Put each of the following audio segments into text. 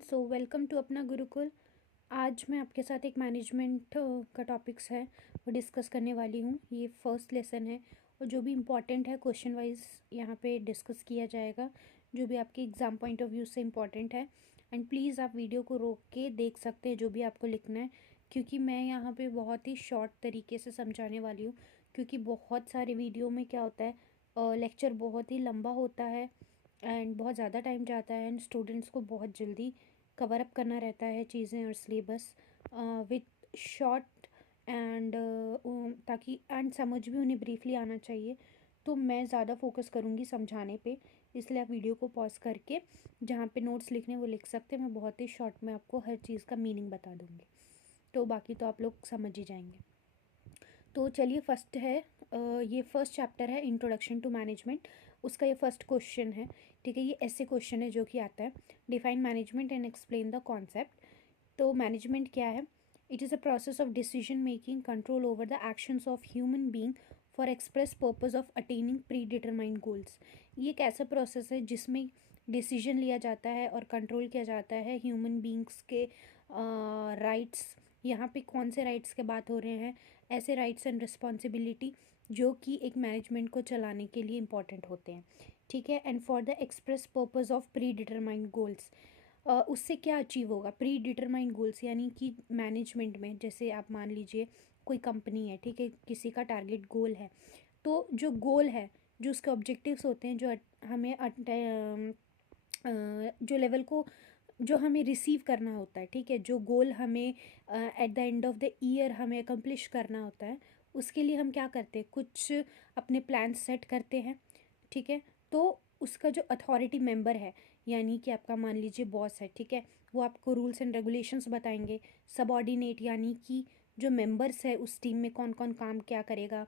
So welcome to अपना गुरुकुल। आज मैं आपके साथ एक मैनेजमेंट का टॉपिक्स है वो डिस्कस करने वाली हूँ। ये फर्स्ट लेसन है और जो भी इम्पॉर्टेंट है क्वेश्चन वाइज यहाँ पे डिस्कस किया जाएगा, जो भी आपके एग्ज़ाम पॉइंट ऑफ व्यू से इम्पॉर्टेंट है। एंड प्लीज़ आप वीडियो को रोक के देख सकते हैं जो भी आपको लिखना है, क्योंकि मैं यहाँ पे बहुत ही शॉर्ट तरीके से समझाने वाली हूँ। क्योंकि बहुत सारे वीडियो में क्या होता है, लेक्चर बहुत ही लंबा होता है एंड बहुत ज़्यादा टाइम जाता है एंड स्टूडेंट्स को बहुत जल्दी कवर अप करना रहता है चीज़ें और सिलेबस विथ शॉर्ट एंड ताकि एंड समझ भी उन्हें ब्रीफली आना चाहिए। तो मैं ज़्यादा फोकस करूँगी समझाने पे, इसलिए आप वीडियो को पॉज करके जहाँ पे नोट्स लिखने वो लिख सकते हैं। मैं बहुत ही शॉर्ट में आपको हर चीज़ का मीनिंग बता दूँगी, तो बाकी तो आप लोग समझ ही जाएंगे। तो चलिए फर्स्ट है, ये फर्स्ट चैप्टर है इंट्रोडक्शन टू मैनेजमेंट। उसका ये फर्स्ट क्वेश्चन है, ठीक है। ये ऐसे क्वेश्चन है जो कि आता है, define management and explain the concept. तो मैनेजमेंट क्या है? It is a process of decision making, control over the actions of human being for express purpose of attaining pre determined goals. ये एक ऐसा प्रोसेस है जिसमें डिसीजन लिया जाता है और कंट्रोल किया जाता है ह्यूमन बींग्स के राइट्स। यहाँ पे कौन से राइट्स के बात हो रहे हैं? ऐसे राइट्स एंड रिस्पॉन्सिबिलिटी जो कि एक मैनेजमेंट को चलाने के लिए इम्पॉर्टेंट होते हैं, ठीक है। And for the express purpose of pre determined goals, उससे क्या अचीव होगा? प्री डिटरमाइंड गोल्स यानी कि मैनेजमेंट में जैसे आप मान लीजिए कोई कंपनी है, ठीक है, किसी का टारगेट गोल है। तो जो गोल है, जो उसके ऑब्जेक्टिव्स होते हैं, जो हमें जो लेवल को जो हमें रिसीव करना होता है, ठीक है, जो गोल हमें at the end of the year हमें अकम्प्लिश करना होता है, उसके लिए हम क्या करते हैं? कुछ अपने प्लान सेट करते हैं, ठीक है। तो उसका जो अथॉरिटी मेंबर है, यानी कि आपका मान लीजिए बॉस है, ठीक है, वो आपको रूल्स एंड रेगुलेशंस बताएंगे। सबऑर्डिनेट यानी कि जो मेंबर्स है उस टीम में कौन कौन काम क्या करेगा,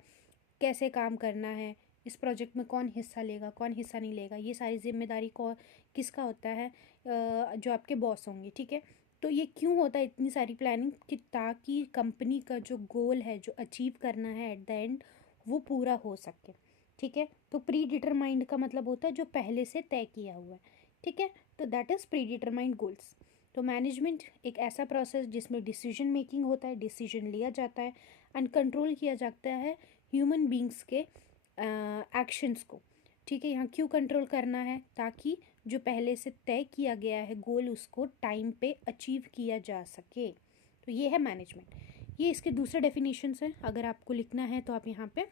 कैसे काम करना है, इस प्रोजेक्ट में कौन हिस्सा लेगा कौन हिस्सा नहीं लेगा, ये सारी जिम्मेदारी को किसका होता है? जो आपके बॉस होंगे, ठीक है। तो ये क्यों होता है इतनी सारी प्लानिंग? कि ताकि कंपनी का जो गोल है, जो अचीव करना है एट द एंड, वो पूरा हो सके, ठीक है। तो प्री डिटरमाइंड का मतलब होता है जो पहले से तय किया हुआ है, ठीक है। तो that is pre determined goals. तो मैनेजमेंट एक ऐसा प्रोसेस जिसमें डिसीजन मेकिंग होता है, डिसीजन लिया जाता है एंड कंट्रोल किया जाता है ह्यूमन बींग्स के एक्शंस को, ठीक है। यहाँ क्यों कंट्रोल करना है? ताकि जो पहले से तय किया गया है गोल, उसको टाइम पे अचीव किया जा सके। तो ये है मैनेजमेंट। ये इसके दूसरे डेफिनेशंस हैं, अगर आपको लिखना है तो आप यहाँ पे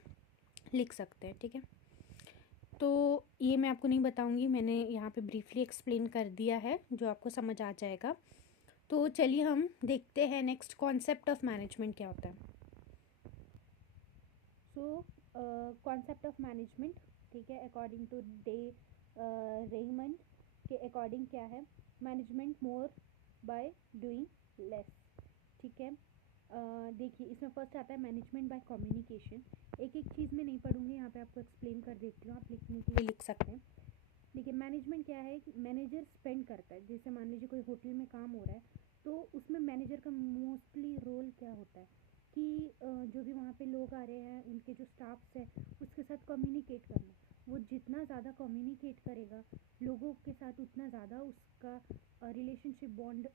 लिख सकते हैं, ठीक है। तो ये मैं आपको नहीं बताऊंगी, मैंने यहाँ पे ब्रीफली एक्सप्लेन कर दिया है, जो आपको समझ आ जाएगा। तो चलिए हम देखते हैं नेक्स्ट कॉन्सेप्ट ऑफ मैनेजमेंट क्या होता है। सो कॉन्सेप्ट ऑफ मैनेजमेंट, ठीक है, अकॉर्डिंग टू डे रेमंड के अकॉर्डिंग क्या है? Management more by doing less, ठीक है। देखिए इसमें फर्स्ट आता है मैनेजमेंट बाय कम्युनिकेशन। एक एक चीज़ में नहीं पढ़ूंगी, यहाँ पे आपको एक्सप्लेन कर देती हूँ, आप लिखने के लिए लिख सकते हैं। देखिए मैनेजमेंट क्या है कि मैनेजर स्पेंड करता है, जैसे मान लीजिए कोई होटल में काम हो रहा है, तो उसमें मैनेजर का मोस्टली रोल क्या होता है कि जो भी वहाँ पे लोग आ रहे हैं, उनके जो स्टाफ्स है, उसके साथ कम्युनिकेट करना। वो जितना ज़्यादा कम्युनिकेट करेगा लोगों के साथ, उतना ज़्यादा उसका रिलेशनशिप बॉन्ड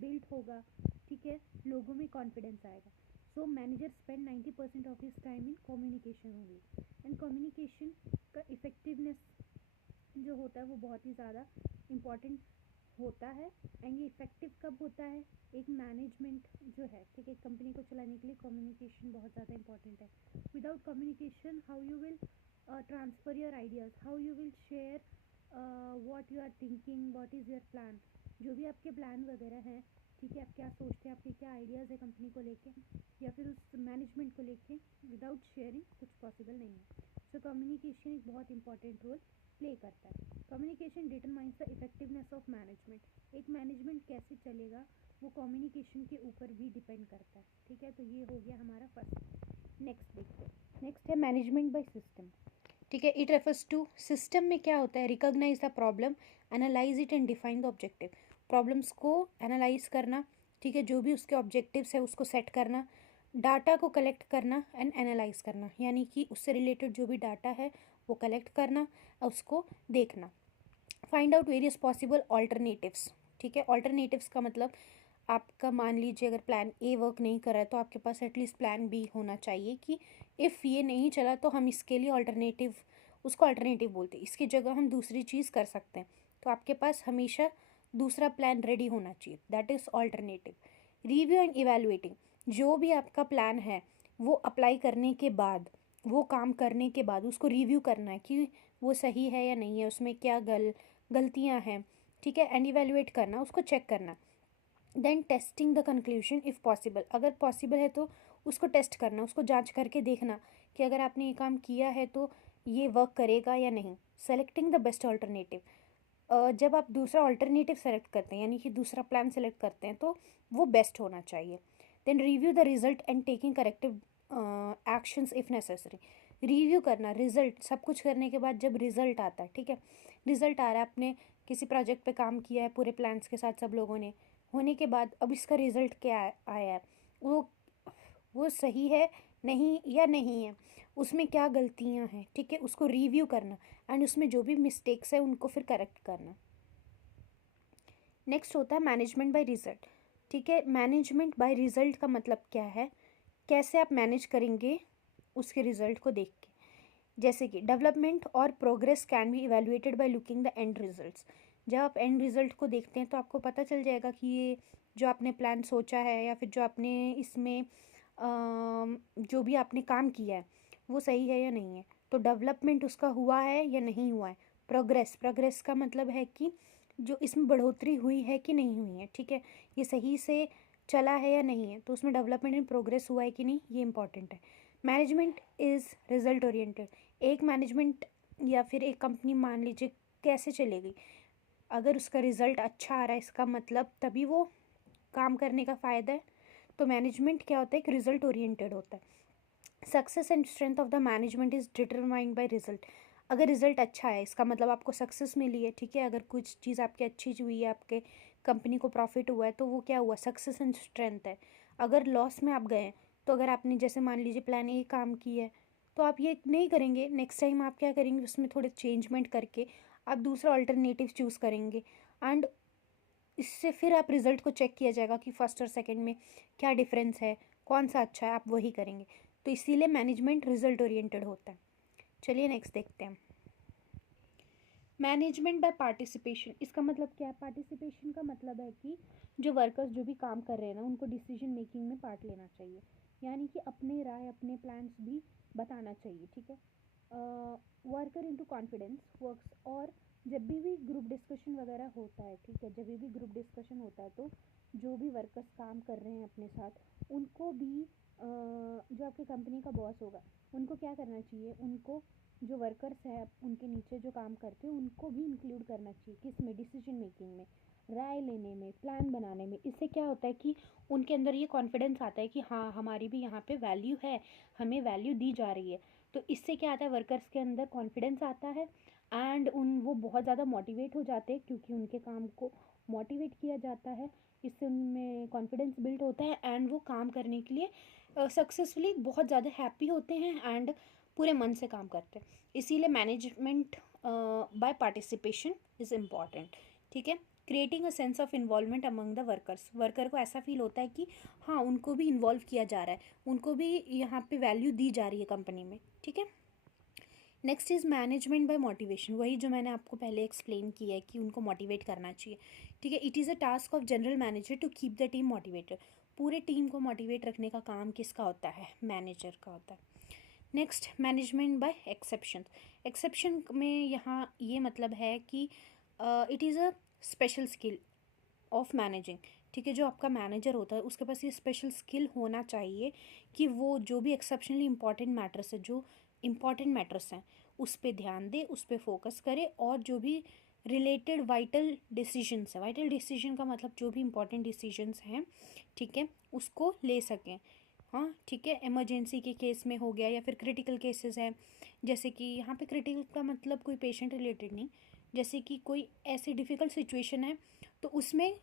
बिल्ड होगा, ठीक है, लोगों में कॉन्फिडेंस आएगा। So manager spend 90% of his time in communication only. And communication का इफेक्टिवनेस जो होता है वो बहुत ही ज़्यादा इम्पॉर्टेंट होता है। एंड ये इफेक्टिव कब होता है? एक मैनेजमेंट जो है, ठीक है, कंपनी को चलाने के लिए कम्युनिकेशन बहुत ज़्यादा इंपॉर्टेंट है। Without communication how you will transfer your ideas, how you will share what you are thinking, what is your plan, जो भी आपके प्लान वगैरह हैं, ठीक है, आप क्या सोचते हैं, आपके क्या आइडियाज़ है कंपनी को लेके या फिर उस मैनेजमेंट को लेके, विदाउट शेयरिंग कुछ पॉसिबल नहीं है। सो कम्युनिकेशन एक बहुत इंपॉर्टेंट रोल प्ले करता है। Communication determines the effectiveness of management. एक मैनेजमेंट कैसे चलेगा वो कम्युनिकेशन के ऊपर भी डिपेंड करता है, ठीक है। तो ये हो गया हमारा फर्स्ट। नेक्स्ट देखते हैं, नेक्स्ट है मैनेजमेंट बाय सिस्टम, ठीक है। इट रेफर्स टू, सिस्टम में क्या होता है? Recognise the problem, analyse it and define the objective. Problems को एनालाइज करना, ठीक है, जो भी उसके ऑब्जेक्टिव्स है उसको सेट करना, डाटा को कलेक्ट करना एंड एनालाइज करना, यानी कि उससे रिलेटेड जो भी डाटा है वो कलेक्ट करना, उसको देखना। Find out various possible alternatives, ठीक है। ऑल्टरनेटिव्स का मतलब आपका मान लीजिए अगर प्लान ए वर्क नहीं कर रहा है तो आपके पास एटलीस्ट प्लान बी होना चाहिए कि इफ़ ये नहीं चला तो हम इसके लिए ऑल्टरनेटिव, उसको ऑल्टरनेटिव बोलते हैं, इसकी जगह हम दूसरी चीज़ कर सकते हैं। तो आपके पास हमेशा दूसरा प्लान रेडी होना चाहिए, that is alternative. Review and evaluating, जो भी आपका प्लान है वो अप्लाई करने के बाद, वो काम करने के बाद उसको रिव्यू करना है कि वो सही है या नहीं है, उसमें क्या गलतियाँ हैं, ठीक है। एंड इवेलुएट करना, उसको चेक करना। Then testing the conclusion if possible, अगर पॉसिबल है तो उसको टेस्ट करना, उसको जांच करके देखना कि अगर आपने ये काम किया है तो ये वर्क करेगा या नहीं। सेलेक्टिंग द बेस्ट ऑल्टरनेटिव, जब आप दूसरा ऑल्टरनेटिव सेलेक्ट करते हैं यानी कि दूसरा प्लान सेलेक्ट करते हैं तो वो बेस्ट होना चाहिए। Then review the result and taking corrective actions if necessary, review करना, रिजल्ट सब कुछ करने के बाद जब रिजल्ट आता है, ठीक है, रिजल्ट आ रहा है, आपने किसी प्रोजेक्ट पे काम किया है पूरे प्लान्स के साथ सब लोगों ने, होने के बाद अब इसका रिजल्ट क्या आया है, वो सही है नहीं या नहीं है, उसमें क्या गलतियां हैं, ठीक है, उसको रिव्यू करना एंड उसमें जो भी मिस्टेक्स है उनको फिर करेक्ट करना। नेक्स्ट होता है मैनेजमेंट बाय रिजल्ट, ठीक है। मैनेजमेंट बाय रिजल्ट का मतलब क्या है, कैसे आप मैनेज करेंगे उसके रिजल्ट को देख के। जैसे कि डेवलपमेंट और progress can be evaluated by looking the end results, जब आप एंड रिजल्ट को देखते हैं तो आपको पता चल जाएगा कि ये जो आपने प्लान सोचा है या फिर जो आपने इसमें जो भी आपने काम किया है वो सही है या नहीं है। तो डेवलपमेंट उसका हुआ है या नहीं हुआ है। प्रोग्रेस का मतलब है कि जो इसमें बढ़ोतरी हुई है कि नहीं हुई है, ठीक है, ये सही से चला है या नहीं है, तो उसमें डेवलपमेंट इन प्रोग्रेस हुआ है कि नहीं, ये इंपॉर्टेंट है। मैनेजमेंट इज़ रिजल्ट ओरिएंटेड, एक मैनेजमेंट या फिर एक कंपनी मान लीजिए कैसे चलेगी, अगर उसका रिजल्ट अच्छा आ रहा है इसका मतलब तभी वो काम करने का फ़ायदा है। तो मैनेजमेंट क्या होता है, एक रिजल्ट ओरिएंटेड होता है। Success and strength of the management is determined by result, अगर रिजल्ट अच्छा है इसका मतलब आपको सक्सेस मिली है, ठीक है, अगर कुछ चीज़ आपकी अच्छी हुई है, आपके कंपनी को प्रॉफिट हुआ है तो वो क्या हुआ, सक्सेस एंड स्ट्रेंथ है। अगर लॉस में आप गए हैं तो अगर आपने जैसे मान लीजिए प्लान ए काम की है तो आप ये नहीं करेंगे, नेक्स्ट टाइम आप क्या करेंगे उसमें थोड़े चेंजमेंट करके आप दूसरा अल्टरनेटिव चूज़ करेंगे एंड इससे फिर आप रिज़ल्ट को चेक किया जाएगा कि फर्स्ट और सेकंड में क्या डिफरेंस है, कौन सा अच्छा है, आप वही करेंगे। तो इसीलिए मैनेजमेंट रिजल्ट ओरिएंटेड होता है। चलिए नेक्स्ट देखते हैं। मैनेजमेंट बाय पार्टिसिपेशन, इसका मतलब क्या है, पार्टिसिपेशन का मतलब है कि जो वर्कर्स जो भी काम कर रहे हैं ना उनको डिसीजन मेकिंग में पार्ट लेना चाहिए, यानी कि अपने राय अपने प्लान्स भी बताना चाहिए, ठीक है। वर्कर इनटू कॉन्फिडेंस वर्क्स, और जब भी ग्रुप डिस्कशन वगैरह होता है, ठीक है, जब भी ग्रुप डिस्कशन होता है तो जो भी वर्कर्स काम कर रहे हैं अपने साथ उनको भी जो आपकी कंपनी का बॉस होगा उनको क्या करना चाहिए, उनको जो वर्कर्स हैं उनके नीचे जो काम करते हैं उनको भी इंक्लूड करना चाहिए, किस में, डिसीजन मेकिंग में, राय लेने में, प्लान बनाने में। इससे क्या होता है कि उनके अंदर ये कॉन्फिडेंस आता है कि हाँ हमारी भी यहाँ पे वैल्यू है, हमें वैल्यू दी जा रही है। तो इससे क्या आता है, वर्कर्स के अंदर कॉन्फिडेंस आता है एंड वो बहुत ज़्यादा मोटिवेट हो जाते हैं क्योंकि उनके काम को मोटिवेट किया जाता है, इससे उनमें कॉन्फिडेंस बिल्ड होता है एंड वो काम करने के लिए सक्सेसफुली बहुत ज़्यादा हैप्पी होते हैं एंड पूरे मन से काम करते हैं। इसीलिए management by participation is important, ठीक है। Creating a sense of involvement among the workers, worker को ऐसा फील होता है कि हाँ उनको भी इन्वॉल्व किया जा रहा है, उनको भी यहाँ पे वैल्यू दी जा रही है कंपनी में, ठीक है। Next is management by motivation, वही जो मैंने आपको पहले एक्सप्लेन किया है कि उनको मोटिवेट करना चाहिए, ठीक है। It is a task of general manager to keep the team motivated, पूरे टीम को मोटिवेट रखने का काम किसका होता है, मैनेजर का होता है। Next management by exception, exception में यहाँ ये मतलब है कि it is a special skill of managing, ठीक है, जो आपका मैनेजर होता है उसके पास ये स्पेशल स्किल होना चाहिए कि वो जो भी एक्सेप्शनली इम्पॉर्टेंट मैटर्स है, जो इम्पॉर्टेंट मैटर्स हैं उस पर ध्यान दे, उस पर फोकस करे और जो भी रिलेटेड वाइटल डिसीजंस है, वाइटल डिसीजन का मतलब जो भी इम्पॉर्टेंट डिसीजंस हैं, ठीक है, उसको ले सकें। हाँ ठीक है, इमरजेंसी के केस में हो गया या फिर क्रिटिकल केसेस हैं, जैसे कि यहाँ पे क्रिटिकल का मतलब कोई पेशेंट रिलेटेड नहीं, जैसे कि कोई ऐसी डिफ़िकल्ट सिचुएशन है तो उसमें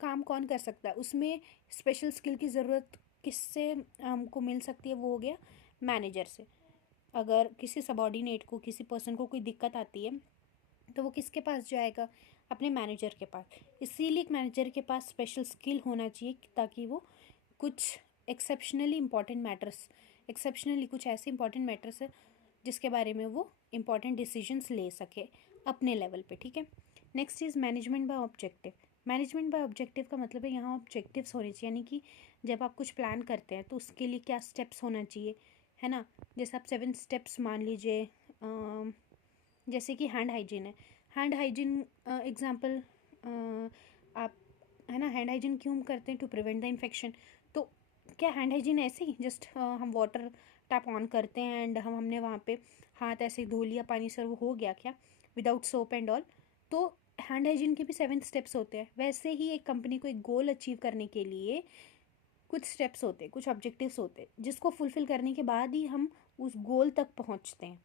काम कौन कर सकता है, उसमें स्पेशल स्किल की ज़रूरत किससे हमको मिल सकती है, वो हो गया मैनेजर से। अगर किसी सबॉर्डिनेट को, किसी पर्सन को कोई दिक्कत आती है तो वो किसके पास जाएगा, अपने मैनेजर के पास। इसीलिए एक मैनेजर के पास स्पेशल स्किल होना चाहिए ताकि वो कुछ एक्सेप्शनली कुछ ऐसे इंपॉर्टेंट मैटर्स है जिसके बारे में वो इंपॉर्टेंट डिसीजंस ले सके अपने लेवल पे, ठीक है। Next is management by objective. Management by objective का मतलब है यहाँ ऑब्जेक्टिव्स होने चाहिए, यानी कि जब आप कुछ प्लान करते हैं तो उसके लिए क्या स्टेप्स होना चाहिए, है ना। जैसे आप 7 स्टेप्स मान लीजिए, जैसे कि हैंड हाइजीन है। हैंड हाइजीन एग्जांपल, आप, है ना, हैंड हाइजीन क्यों करते हैं? To prevent the infection. तो क्या हैंड हाइजीन ऐसे ही जस्ट हम वाटर टैप ऑन करते हैं एंड हमने वहाँ पे हाथ ऐसे धो लिया पानी से, वो हो गया क्या विदाउट सोप एंड ऑल? तो हैंड हाइजीन के भी 7 स्टेप्स होते हैं। वैसे ही एक कंपनी को एक गोल अचीव करने के लिए कुछ स्टेप्स होते हैं, कुछ ऑब्जेक्टिव्स होते हैं, जिसको फुलफिल करने के बाद ही हम उस गोल तक पहुंचते हैं,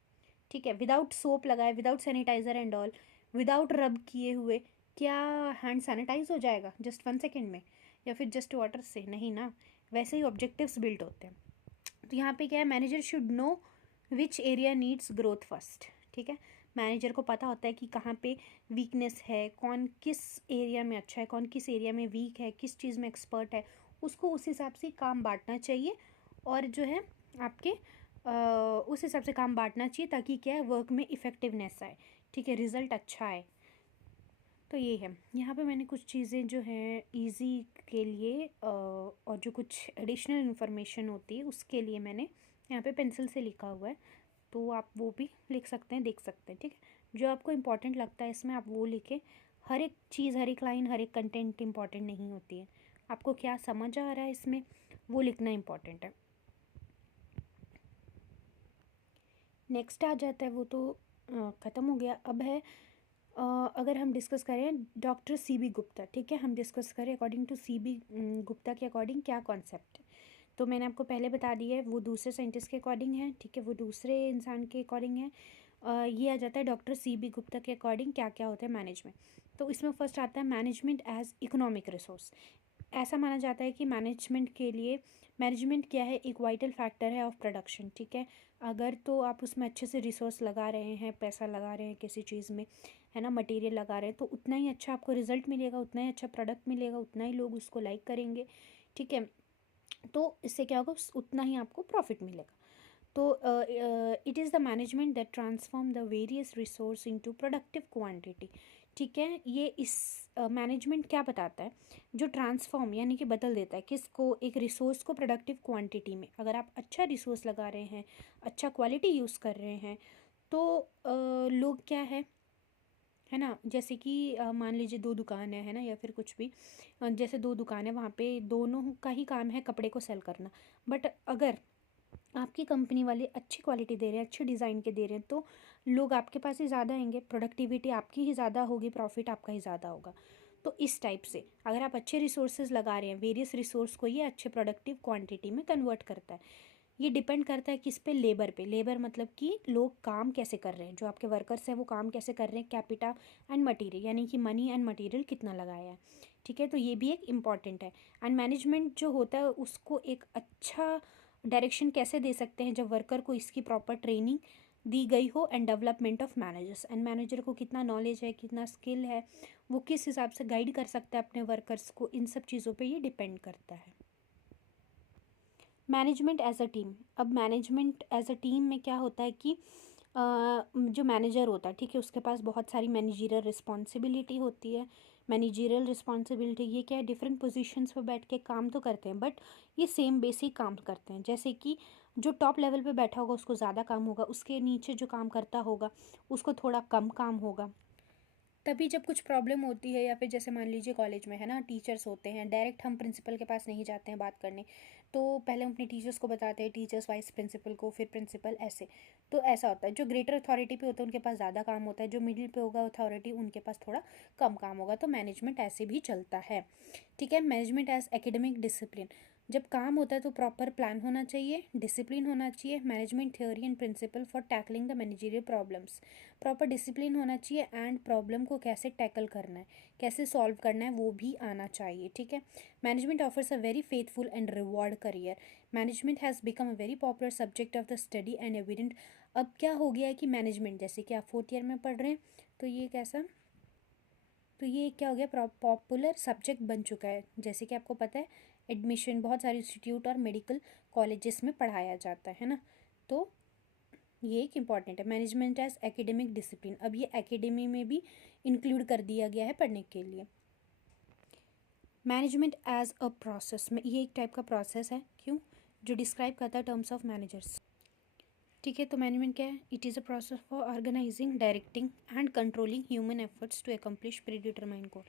ठीक है। विदाउट सोप लगाए, without sanitiser and all, without rub किए हुए क्या हैंड सैनिटाइज हो जाएगा जस्ट 1 सेकेंड में, या फिर जस्ट वाटर से? नहीं ना। वैसे ही ऑब्जेक्टिव्स बिल्ड होते हैं। तो यहाँ पे क्या है, manager should know which area needs growth first, ठीक है। मैनेजर को पता होता है कि कहाँ पे वीकनेस है, कौन किस एरिया में अच्छा है, कौन किस एरिया में वीक है, किस चीज़ में एक्सपर्ट है, उसको उस हिसाब से काम बांटना चाहिए। और जो है आपके उस हिसाब से काम बांटना चाहिए ताकि क्या है, वर्क में इफ़ेक्टिवनेस आए, ठीक है, रिज़ल्ट अच्छा आए। तो ये है, यहाँ पे मैंने कुछ चीज़ें जो हैं इजी के लिए और जो कुछ एडिशनल इन्फॉर्मेशन होती है उसके लिए मैंने यहाँ पे पेंसिल से लिखा हुआ है, तो आप वो भी लिख सकते हैं, देख सकते हैं, ठीक है। जो आपको इम्पोर्टेंट लगता है इसमें आप वो लिखें। हर एक चीज़, हर एक लाइन, हर एक कंटेंट इम्पॉर्टेंट नहीं होती है। आपको क्या समझ आ रहा है इसमें वो लिखना इम्पॉर्टेंट है। नेक्स्ट आ जाता है वो तो ख़त्म हो गया। अब है अगर हम डिस्कस करें डॉक्टर CB गुप्ता, ठीक है, हम डिस्कस करें अकॉर्डिंग टू CB गुप्ता के अकॉर्डिंग क्या कॉन्सेप्ट है। तो मैंने आपको पहले बता दिया है, वो दूसरे साइंटिस्ट के अकॉर्डिंग है, ठीक है, वो दूसरे इंसान के अकॉर्डिंग है। ये आ जाता है डॉक्टर CB गुप्ता के अकॉर्डिंग क्या क्या होता है मैनेजमेंट। तो इसमें फर्स्ट आता है मैनेजमेंट एज इकोनॉमिक रिसोर्स। ऐसा माना जाता है कि मैनेजमेंट के लिए मैनेजमेंट क्या है, एक वाइटल फैक्टर है ऑफ प्रोडक्शन, ठीक है। अगर तो आप उसमें अच्छे से रिसोर्स लगा रहे हैं, पैसा लगा रहे हैं किसी चीज़ में, है ना, मटेरियल लगा रहे हैं, तो उतना ही अच्छा आपको रिजल्ट मिलेगा, उतना ही अच्छा प्रोडक्ट मिलेगा, उतना ही लोग उसको लाइक करेंगे, ठीक है। तो इससे क्या होगा, उतना ही आपको प्रॉफिट मिलेगा। तो it is the management that transform the various resource into productive quantity, ठीक है। ये इस मैनेजमेंट क्या बताता है, जो ट्रांसफॉर्म यानी कि बदल देता है किसको, एक रिसोर्स को प्रोडक्टिव क्वांटिटी में। अगर आप अच्छा रिसोर्स लगा रहे हैं, अच्छा क्वालिटी यूज़ कर रहे हैं, तो लोग क्या है ना, जैसे कि मान लीजिए 2 दुकान है ना, या फिर कुछ भी, जैसे 2 दुकान है, वहाँ पे दोनों का ही काम है कपड़े को सेल करना। बट अगर आपकी कंपनी वाले अच्छी क्वालिटी दे रहे हैं, अच्छे डिज़ाइन के दे रहे हैं, तो लोग आपके पास ही ज़्यादा आएंगे, प्रोडक्टिविटी आपकी ही ज़्यादा होगी, प्रॉफिट आपका ही ज़्यादा होगा। तो इस टाइप से अगर आप अच्छे रिसोर्सेज लगा रहे हैं, वेरियस रिसोर्स को ये अच्छे प्रोडक्टिव क्वांटिटी में कन्वर्ट करता है। ये डिपेंड करता है किस पे, लेबर पे। लेबर मतलब कि लोग काम कैसे कर रहे हैं, जो आपके वर्कर्स हैं वो काम कैसे कर रहे हैं, कैपिटा एंड मटेरियल यानी कि मनी एंड मटेरियल कितना लगाया है, ठीक है। तो ये भी एक इम्पॉर्टेंट है। एंड मैनेजमेंट जो होता है उसको एक अच्छा डायरेक्शन कैसे दे सकते हैं, जब वर्कर को इसकी प्रॉपर ट्रेनिंग दी गई हो, and development of managers, and manager को कितना नॉलेज है, कितना स्किल है, वो किस हिसाब से गाइड कर सकता है अपने वर्कर्स को, इन सब चीज़ों पे ये डिपेंड करता है। Management as a team. अब मैनेजमेंट एज अ टीम में क्या होता है कि जो मैनेजर होता है, ठीक है, उसके पास बहुत सारी मैनेजरियल रिस्पॉन्सिबिलिटी होती है। मैनेजरियल रिस्पॉन्सिबिलिटी ये क्या है, डिफरेंट पोजीशंस पर बैठ के काम तो करते हैं, बट ये सेम बेसिक काम करते हैं। जैसे कि जो टॉप लेवल पे बैठा होगा उसको ज़्यादा काम होगा, उसके नीचे जो काम करता होगा उसको थोड़ा कम काम होगा। तभी जब कुछ प्रॉब्लम होती है, या फिर जैसे मान लीजिए कॉलेज में, है ना, टीचर्स होते हैं, डायरेक्ट हम प्रिंसिपल के पास नहीं जाते हैं बात करने, तो पहले हम अपने टीचर्स को बताते हैं, टीचर्स वाइस प्रिंसिपल को, फिर प्रिंसिपल, ऐसे। तो ऐसा होता है, जो ग्रेटर अथॉरिटी पे होता है उनके पास ज़्यादा काम होता है, जो मिडिल पे होगा अथॉरिटी उनके पास थोड़ा कम काम होगा। तो मैनेजमेंट ऐसे भी चलता है, ठीक है। Management as academic discipline. जब काम होता है तो प्रॉपर प्लान होना चाहिए, डिसिप्लिन होना चाहिए। Management theory and principle for tackling the managerial problems. Proper discipline होना चाहिए, एंड प्रॉब्लम को कैसे टैकल करना है, कैसे सॉल्व करना है, वो भी आना चाहिए, ठीक है। Management offers a very faithful and reward career. Management has become a very popular subject of the study and evident. अब क्या हो गया है कि मैनेजमेंट, जैसे कि आप 4th ईयर में पढ़ रहे हैं, तो ये कैसा तो ये क्या हो गया, पॉपुलर सब्जेक्ट बन चुका है। जैसे कि आपको पता है एडमिशन बहुत सारे इंस्टीट्यूट और मेडिकल कॉलेजेस में पढ़ाया जाता है ना। तो ये एक इम्पॉर्टेंट है, मैनेजमेंट एज एकेडमिक डिसिप्लिन। अब ये एकेडमी में भी इंक्लूड कर दिया गया है पढ़ने के लिए। मैनेजमेंट एज अ प्रोसेस में ये एक टाइप का प्रोसेस है, क्यों, जो डिस्क्राइब करता है टर्म्स ऑफ मैनेजर्स। ठीक है, तो मैनेजमेंट क्या है, it is a process for organising, directing and controlling human efforts to accomplish pre determined goal.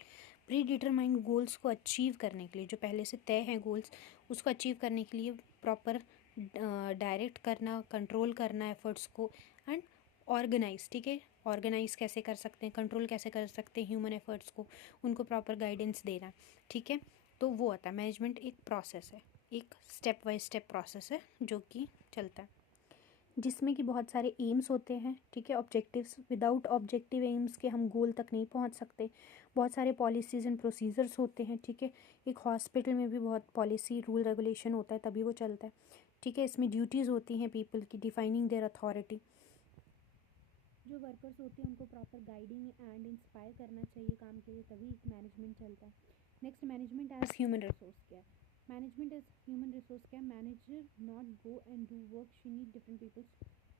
Pre determined goals को अचीव करने के लिए, जो पहले से तय हैं गोल्स, उसको अचीव करने के लिए प्रॉपर डायरेक्ट करना, कंट्रोल करना एफर्ट्स को, एंड ऑर्गेनाइज। ठीक है, ऑर्गेनाइज कैसे कर सकते हैं, कंट्रोल कैसे कर सकते हैं ह्यूमन एफर्ट्स को, उनको प्रॉपर गाइडेंस देना। ठीक है, तो वो आता है मैनेजमेंट, एक प्रोसेस है, एक स्टेप बाय स्टेप प्रोसेस है जो कि चलता है, जिसमें कि बहुत सारे एम्स होते हैं। ठीक है, ऑब्जेक्टिव्स, विदाउट ऑब्जेक्टिव एम्स के हम गोल तक नहीं पहुंच सकते। बहुत सारे पॉलिसीज़ एंड प्रोसीजर्स होते हैं। ठीक है, एक हॉस्पिटल में भी बहुत पॉलिसी, रूल, रेगुलेशन होता है, तभी वो चलता है। ठीक है, इसमें ड्यूटीज़ होती हैं पीपल की, डिफाइनिंग देयर अथॉरिटी। जो वर्कर्स होते हैं उनको प्रॉपर गाइडिंग एंड इंस्पायर करना चाहिए काम के लिए, तभी मैनेजमेंट चलता है। Next, management as human resource क्या है। मैनेजमेंट एज ह्यूमन रिसोर्स क्या है, manager not go and do work, she need different peoples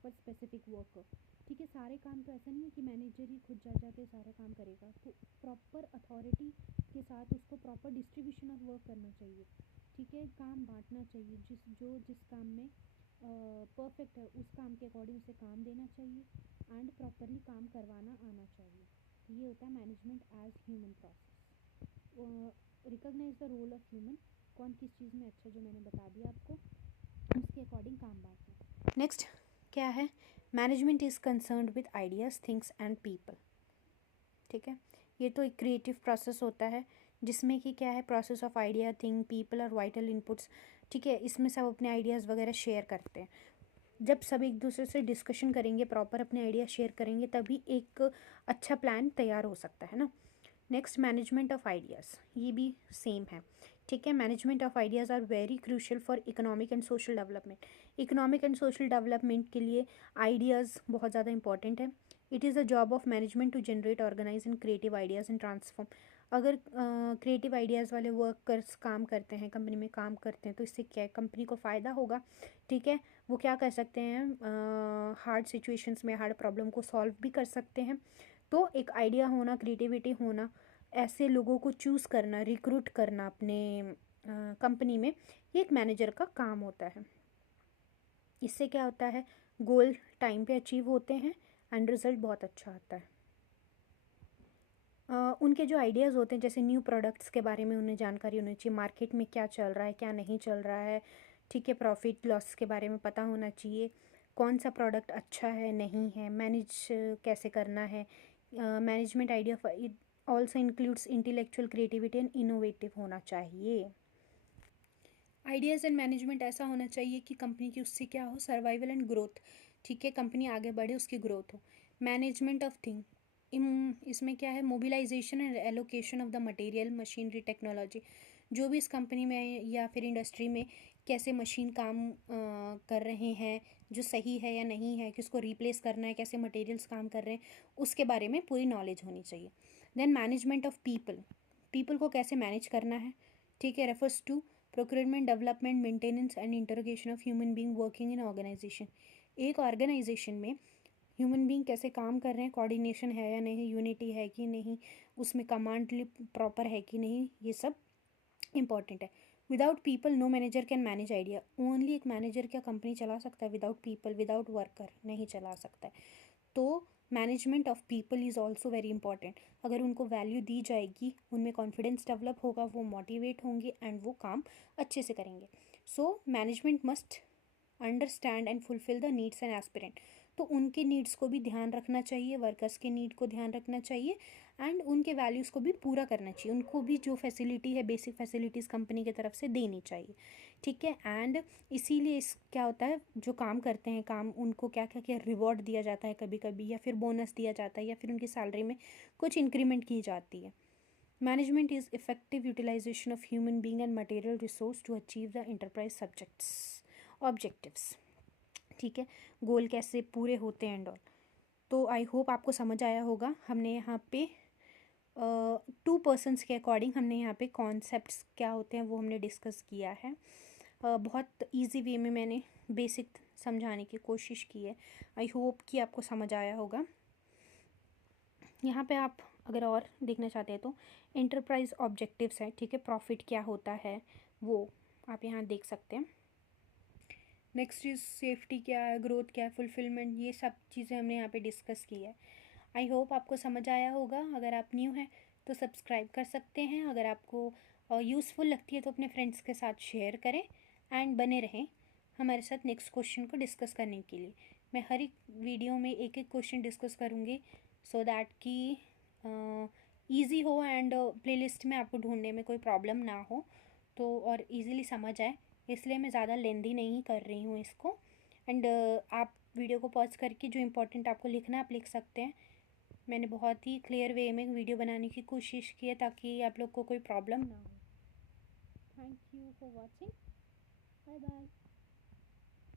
for specific work. ठीक है, सारे काम तो ऐसा नहीं है कि मैनेजर ही खुद जा जाके सारा काम करेगा, तो प्रॉपर अथॉरिटी के साथ उसको प्रॉपर डिस्ट्रीब्यूशन ऑफ वर्क करना चाहिए। ठीक है, काम बांटना चाहिए, जिस काम में परफेक्ट है उस काम के अकॉर्डिंग उसे काम देना चाहिए, एंड प्रॉपरली काम करवाना आना चाहिए। तो ये होता है management as human process. Recognise the role of human, कौन किस चीज़ में अच्छा, जो मैंने बता दिया आपको, उसके अकॉर्डिंग काम बांटना। नेक्स्ट क्या है, management is concerned with ideas, things and people. ठीक है, ये तो एक क्रिएटिव प्रोसेस होता है, जिसमें कि क्या है, process of idea, thing, people और वाइटल इनपुट्स। ठीक है, इसमें सब अपने आइडियाज़ वगैरह शेयर करते हैं। जब सब एक दूसरे से डिस्कशन करेंगे, प्रॉपर अपने आइडिया शेयर करेंगे, तभी एक अच्छा प्लान तैयार हो सकता है ना। नेक्स्ट, मैनेजमेंट ऑफ आइडियाज़, ये भी सेम है। ठीक है, management of ideas are very crucial for economic and social development. Economic and social development के लिए आइडियाज़ बहुत ज़्यादा इंपॉर्टेंट है। It is a job of management to generate, organise and creative ideas and transform. अगर creative ideas वाले workers काम करते हैं, कंपनी में काम करते हैं, तो इससे क्या है, कंपनी को फ़ायदा होगा। ठीक है, वो क्या कर सकते हैं, हार्ड सिचुएशंस में, हार्ड प्रॉब्लम को सॉल्व भी कर सकते हैं। तो एक आइडिया होना, क्रिएटिविटी होना, ऐसे लोगों को चूज़ करना, रिक्रूट करना अपने कंपनी में, ये एक मैनेजर का काम होता है। इससे क्या होता है, गोल टाइम पे अचीव होते हैं एंड रिजल्ट बहुत अच्छा आता है। उनके जो आइडियाज़ होते हैं, जैसे न्यू प्रोडक्ट्स के बारे में उन्हें जानकारी होनी चाहिए, मार्केट में क्या चल रहा है, क्या नहीं चल रहा है। ठीक है, प्रॉफिट लॉस के बारे में पता होना चाहिए, कौन सा प्रोडक्ट अच्छा है, नहीं है, मैनेज कैसे करना है। Management idea it also includes intellectual creativity and innovative होना चाहिए। आइडियाज़ एंड मैनेजमेंट ऐसा होना चाहिए कि कंपनी की उससे क्या हो, सर्वाइवल एंड ग्रोथ। ठीक है, कंपनी आगे बढ़े, उसकी ग्रोथ हो। मैनेजमेंट ऑफ थिंग, इसमें क्या है, mobilisation and allocation of the material, machinery, technology. जो भी इस कंपनी में या फिर इंडस्ट्री में कैसे मशीन काम कर रहे हैं, जो सही है या नहीं है, किसको रिप्लेस करना है, कैसे मटेरियल्स काम कर रहे हैं, उसके बारे में पूरी नॉलेज होनी चाहिए। Then management of people, people को कैसे मैनेज करना है। ठीक है, refers to procurement, development, maintenance and interrogation of human being working in organisation. एक ऑर्गेनाइजेशन में ह्यूमन बीइंग कैसे काम कर रहे हैं, कोऑर्डिनेशन है या नहीं, यूनिटी है कि नहीं, उसमें कमांड प्रॉपर है कि नहीं, ये सब इंपॉर्टेंट है। Without people know manager can manage idea. Only एक मैनेजर क्या कंपनी चला सकता है, विदाउट पीपल, विदाउट वर्कर नहीं चला सकता है। तो management of people is also very important. अगर उनको वैल्यू दी जाएगी, उनमें कॉन्फिडेंस डेवलप होगा, वो मोटिवेट होंगे एंड वो काम अच्छे से करेंगे। So management must understand and fulfil the needs and aspirant. तो उनके नीड्स को भी ध्यान रखना चाहिए, वर्कर्स के नीड को ध्यान रखना चाहिए, एंड उनके वैल्यूज़ को भी पूरा करना चाहिए। उनको भी जो फैसिलिटी है, बेसिक फैसिलिटीज़ कंपनी की तरफ से देनी चाहिए। ठीक है, एंड इसीलिए इस क्या होता है, जो काम करते हैं काम, उनको क्या क्या क्या रिवॉर्ड दिया जाता है कभी कभी, या फिर बोनस दिया जाता है, या फिर उनकी सैलरी में कुछ इंक्रीमेंट की जाती है। Management is effective utilisation of human being and material resource to achieve the enterprise subjects objectives. ठीक है, गोल कैसे पूरे होते हैं एंड ऑल। तो आई होप आपको समझ आया होगा। हमने यहाँ पे टू पर्सन्स के अकॉर्डिंग हमने यहाँ पे कॉन्सेप्ट्स क्या होते हैं वो हमने डिस्कस किया है। बहुत इजी वे में मैंने बेसिक समझाने की कोशिश की है। आई होप कि आपको समझ आया होगा। यहाँ पे आप अगर और देखना चाहते हैं तो एंटरप्राइज ऑब्जेक्टिव्स है, ठीक है, प्रॉफिट क्या होता है वो आप यहाँ देख सकते हैं। नेक्स्ट इज सेफ्टी क्या है, ग्रोथ क्या है, फुलफिलमेंट, ये सब चीज़ें हमने यहाँ पे डिस्कस की है। आई होप आपको समझ आया होगा। अगर आप न्यू हैं तो सब्सक्राइब कर सकते हैं। अगर आपको यूज़फुल लगती है तो अपने फ्रेंड्स के साथ शेयर करें एंड बने रहें हमारे साथ नेक्स्ट क्वेश्चन को डिस्कस करने के लिए। मैं हर एक वीडियो में एक एक क्वेश्चन डिस्कस करूँगी सो दैट कि ईजी हो एंड प्लेलिस्ट में आपको ढूंढने में कोई प्रॉब्लम ना हो तो और इजीली समझ आए, इसलिए मैं ज़्यादा लेंदी नहीं कर रही हूँ इसको। एंड आप वीडियो को पॉज करके जो इम्पोर्टेंट आपको लिखना है आप लिख सकते हैं। मैंने बहुत ही क्लियर वे में वीडियो बनाने की कोशिश की है ताकि आप लोग को कोई प्रॉब्लम ना हो। Thank you for watching. Bye bye.